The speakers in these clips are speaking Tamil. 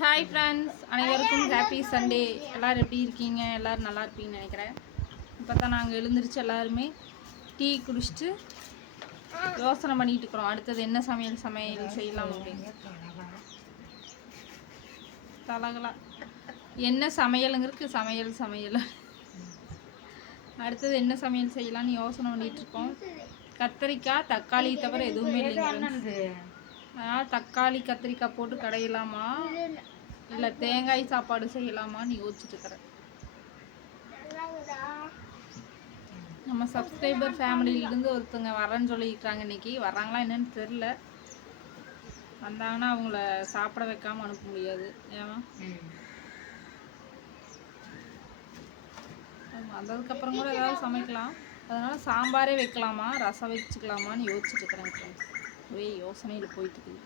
ஹாய் ஃப்ரெண்ட்ஸ், அனைவருக்கும் ஹாப்பி சண்டே. எல்லோரும் எப்படி இருக்கீங்க? எல்லோரும் நல்லா இருப்பீங்கன்னு நினைக்கிறேன். இப்போ தான் நாங்கள் எழுந்திரிச்சு எல்லாருமே டீ குடிச்சிட்டு யோசனை பண்ணிகிட்டு இருக்கிறோம். அடுத்தது என்ன சமையல் செய்யலாம் அப்படின்னு. தலகலா என்ன சமையலுங்கிறதுக்கு சமையல் அடுத்தது என்ன சமையல் செய்யலான்னு யோசனை பண்ணிகிட்டு இருக்கோம். கத்திரிக்காய் தக்காளி தவிர எதுவுமே இல்லைங்க. தக்காளி கத்திரிக்காய் போட்டு கடையலாமா இல்லை தேங்காய் சாப்பாடு செய்யலாமான்னு யோசிச்சுட்டு இருக்கிறேன். நம்ம சப்ஸ்கிரைபர் ஃபேமிலியிலேருந்து ஒருத்தவங்க வரேன்னு சொல்லியிருக்காங்க. இன்னைக்கு வர்றாங்களா என்னன்னு தெரில. வந்தாங்கன்னா அவங்கள சாப்பிட வைக்காமல் அனுப்ப முடியாது. ஏன் வந்ததுக்கப்புறம் கூட ஏதாவது சமைக்கலாம். அதனால் சாம்பாரே வைக்கலாமா ரசம் வச்சுக்கலாமான்னு யோசிச்சுட்டு இருக்கிறேன். ஒரே யோசனையில் போயிட்டுருக்குது.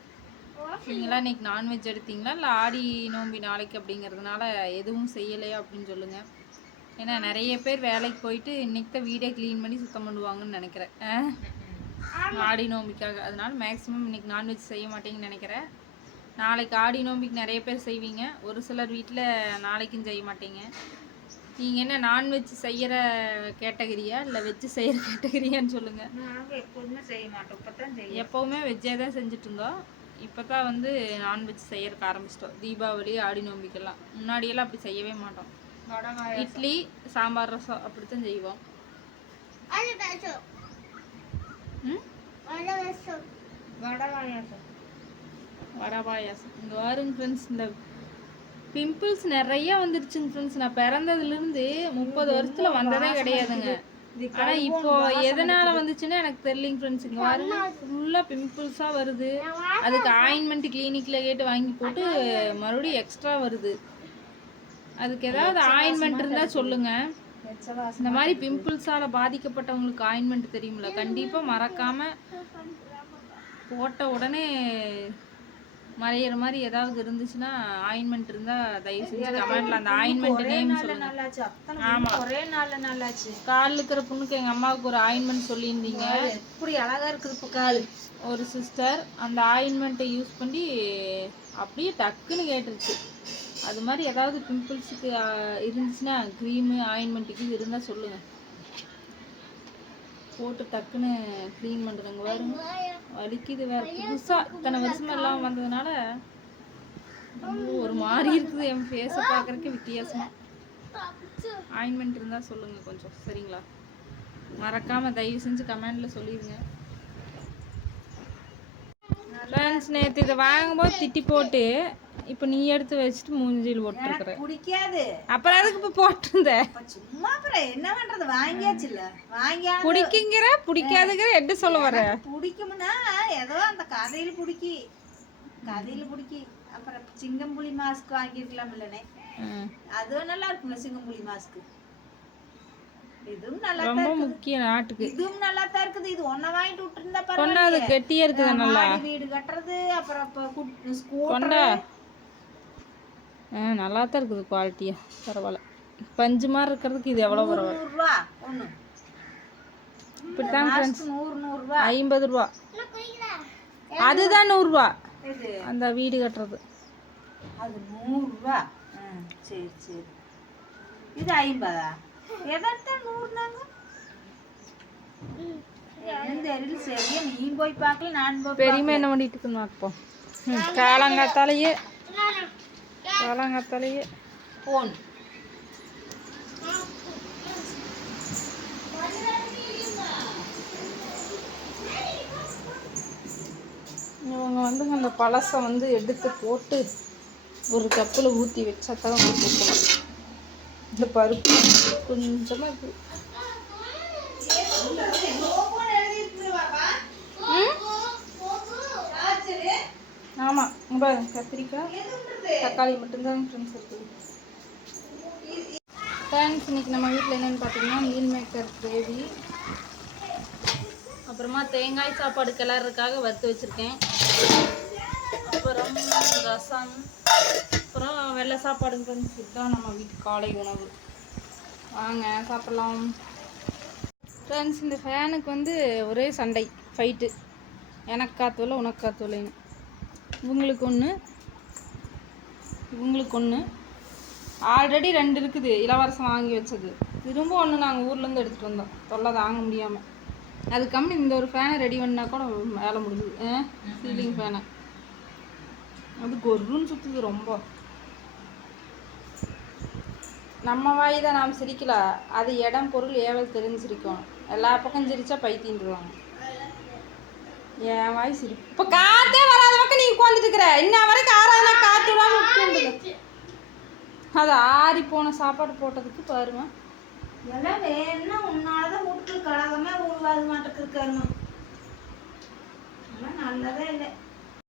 நீங்களாம் இன்றைக்கி நான்வெஜ் எடுத்தீங்களா இல்லை ஆடி நோம்பி நாளைக்கு அப்படிங்கிறதுனால எதுவும் செய்யலையா அப்படின்னு சொல்லுங்கள். ஏன்னா நிறைய பேர் வேலைக்கு போயிட்டு இன்றைக்கி தான் வீடே க்ளீன் பண்ணி சுத்தம் பண்ணுவாங்கன்னு நினைக்கிறேன் ஆடி நோம்பிக்காக. அதனால் மேக்ஸிமம் இன்றைக்கி நான்வெஜ் செய்ய மாட்டேங்கன்னு நினைக்கிறேன். நாளைக்கு ஆடி நோம்பிக்கு நிறைய பேர் செய்வீங்க. ஒரு சிலர் வீட்டில் நாளைக்கும் செய்ய மாட்டீங்க. நீங்கள் என்ன நான்வெஜ் செய்கிற கேட்டகரியா இல்லை வெஜ்ஜு செய்கிற கேட்டகரியான்னு சொல்லுங்கள். எப்போதுமே செய்ய மாட்டோம். எப்போவுமே வெஜ்ஜே தான் செஞ்சுட்டு இருந்தோம். இப்போ தான் வந்து நான்வெஜ் செய்யறதுக்கு ஆரம்பிச்சிட்டோம். தீபாவளி ஆடி நோம்பிக்கெல்லாம். முன்னாடியெல்லாம் அப்படி செய்யவே மாட்டோம். இட்லி சாம்பார் ரசம் அப்படித்தான் செய்வோம். வடை பாயாசம். இங்கே வருங்க ஃப்ரெண்ட்ஸ், இந்த பிம்பிள்ஸ் நிறைய வந்துருச்சுங்க ஃப்ரெண்ட்ஸ். நான் பிறந்ததுலேருந்து 30 வருஷத்தில் வந்ததே கிடையாதுங்க. ஆனால் இப்போ எதனால் வந்துச்சுன்னா எனக்கு தெரியலிங்க ஃப்ரெண்ட்ஸ். இங்கே பாருங்க ஃபுல்லாக பிம்பிள்ஸாக வருது. அதுக்கு ஆயின்மெண்ட் கிளினிக்கில் கேட்டு வாங்கி போட்டு மறுபடியும் எக்ஸ்ட்ரா வருது. அதுக்கு ஏதாவது ஆயின்மெண்ட் இருந்தால் சொல்லுங்கள். இந்த மாதிரி பிம்பிள்ஸால் பாதிக்கப்பட்டவங்களுக்கு ஆயின்மெண்ட் தெரியுமில்ல, கண்டிப்பாக மறக்காமல் போட்ட உடனே மறையிற மாதிரி ஏதாவது இருந்துச்சுன்னா ஆயின்மெண்ட் இருந்தால் தயவு செஞ்சு கமெண்ட்ல அந்த ஆயின்மெண்ட் நேம் சொல்லுங்க. ஆமாம், ஒரே நாள்ல நல்லாச்சு. காலில் இருக்கிற புண்ணுக்கு எங்கள் அம்மாவுக்கு ஒரு ஆயின்மெண்ட் சொல்லியிருந்தீங்க. எப்படி அழகா இருக்குது இப்போ கால். ஒரு சிஸ்டர் அந்த ஆயின்மெண்ட்டை யூஸ் பண்ணி அப்படியே டக்குன்னு கேட்டுருச்சு. அது மாதிரி ஏதாவது பிம்பிள்ஸுக்கு இருந்துச்சுன்னா க்ரீமு ஆயின்மெண்ட்டுக்கு இது இருந்தால் சொல்லுங்கள். போட்டு டக்குன்னு க்ளீன் பண்ணுறதுங்க. வரும் வலிக்குது வேறு. புதுசாக இத்தனை வருஷமாக எல்லாம் வந்ததுனால ஒரு மாதிரி இருக்குது. என் ஃபேஸை பார்க்குறதுக்கு வித்தியாசமாக. ஆயின்மெண்ட் இருந்தால் சொல்லுங்கள் கொஞ்சம், சரிங்களா? மறக்காமல் தயவு செஞ்சு கமெண்டில் சொல்லிடுங்க ஃப்ரெண்ட்ஸ். நேற்று இதை வாங்கும்போது திட்டி போட்டு இப்போ நீ எடுத்து வச்சுட்டு மூஞ்சியில் போட்டுருக்குற. பிடிக்காது. அப்புறம் அதுக்கு இப்போ போட்டிருந்த சும்மா அப்புறம் என்ன பண்றது, வாங்கியாச்சு இல்ல. வாங்கியா பிடிக்குங்கிற பிடிக்காதுங்கிற என்ன சொல்ல வர? பிடிக்கும்னா ஏதோ அந்த கதையில பிடிக்கி. அப்புறம் சிங்கம்புலி மாஸ்க் வாங்கிருக்கலாம் இல்லனே. அதுவும் நல்லா இருக்கும்ல சிங்கம்புலி மாஸ்க். இதுவும் நல்லா ரொம்ப முக்கியம் நாட்டுக்கு. இதுவும் நல்லா தான் இருக்குது. இது ஒன்ன வாங்கிட்டு விட்டுருந்தா பரவாயில்லை. அது கெட்டியா இருக்குது. நல்லா வீடு கட்டுறது அப்புறம் ஸ்கூட்டர் நல்லா தான் இருக்குது. குவாலிட்டியா பரவாயில்ல. பஞ்சு மாதிரி இருக்கிறதுக்கு இது எவ்வளோ பரவாயில்ல. 100 ரூபா ஒன்று. இப்படிதான் ஃப்ரெண்ட்ஸ். 100 ரூபா 50 ரூபா. அதுதான் 100 ரூபா அந்த வீடு கட்டுறது. அது 100 ரூபா. சரி சரி. இது 50. எதான் 100 நாங்க தெரியல. சரியா நீ போய் பார்க்கல, நான் போய் பெரியமா என்ன பண்ணிட்டு இருக்குன்னு பார்ப்போம். காலங்காத்தாலேயே போன். இவங்க வந்துங்க அந்த பழசை வந்து எடுத்து போட்டு ஒரு கப்பில் ஊற்றி வச்சா தான் வந்து கொடுக்கணும். இந்த பருப்பு கொஞ்சமாக இருக்குது. ஆமாம், கத்திரிக்காய் தக்காளி மட்டும்தான் ஃப்ரெண்ட்ஸ் இருக்குது. ஃப்ரெண்ட்ஸ் இன்னைக்கு நம்ம வீட்டில் என்னென்னு பார்த்தீங்கன்னா மீல் மேக்கர் கிரேவி, அப்புறமா தேங்காய் சாப்பாடு கிளறதுக்காக வறுத்து வச்சுருக்கேன். அப்புறம் ரசம், அப்புறம் வெள்ளை சாப்பாடு. ஃப்ரெண்ட்ஸ் இதுதான் நம்ம வீட்டு காலை உணவு. வாங்க சாப்பிட்லாம். ஃப்ரெண்ட்ஸ் இந்த ஃபேனுக்கு வந்து ஒரே சண்டை ஃபைட்டு. எனக்கு காற்றுல உனக்கு காற்றுலைன்னு. இவங்களுக்கு ஒன்று இவங்களுக்கு ஒன்று, ஆல்ரெடி 2 இருக்குது இளவரசம் வாங்கி வச்சது. திரும்ப ஒன்று நாங்கள் ஊர்லேருந்து எடுத்துகிட்டு வந்தோம், தொல்லை தாங்க முடியாமல். அது கம்மி இந்த ஒரு ஃபேனை ரெடி பண்ணால் கூட வேலை முடிஞ்சுது. சீலிங் ஃபேனை அது கொர்ருன்னு சுற்றுது ரொம்ப. நம்ம வாய் தான் நாம் சிரிக்கல, அது இடம் பொருள் ஏவல் தெரிஞ்சிருக்கோம். எல்லா பக்கம் சிரிச்சா பைத்தின்றுவாங்க. என் வாய் சிரி இப்போ காற்றே வராத பக்கம் நீ உட்காந்துட்டு இருக்கிற. இன்ன வரைக்கும் ஆறாதுனா காற்று விடாமல் அது ஆறி போன சாப்பாடு போட்டதுக்கு பாருங்க. இதெல்லாம் வேணும்னா உன்னாலதான் வீட்டுக்கு கழகமே உருவாது மாட்டேக்கு இருக்கணும். அதெல்லாம் நல்லதே இல்லை.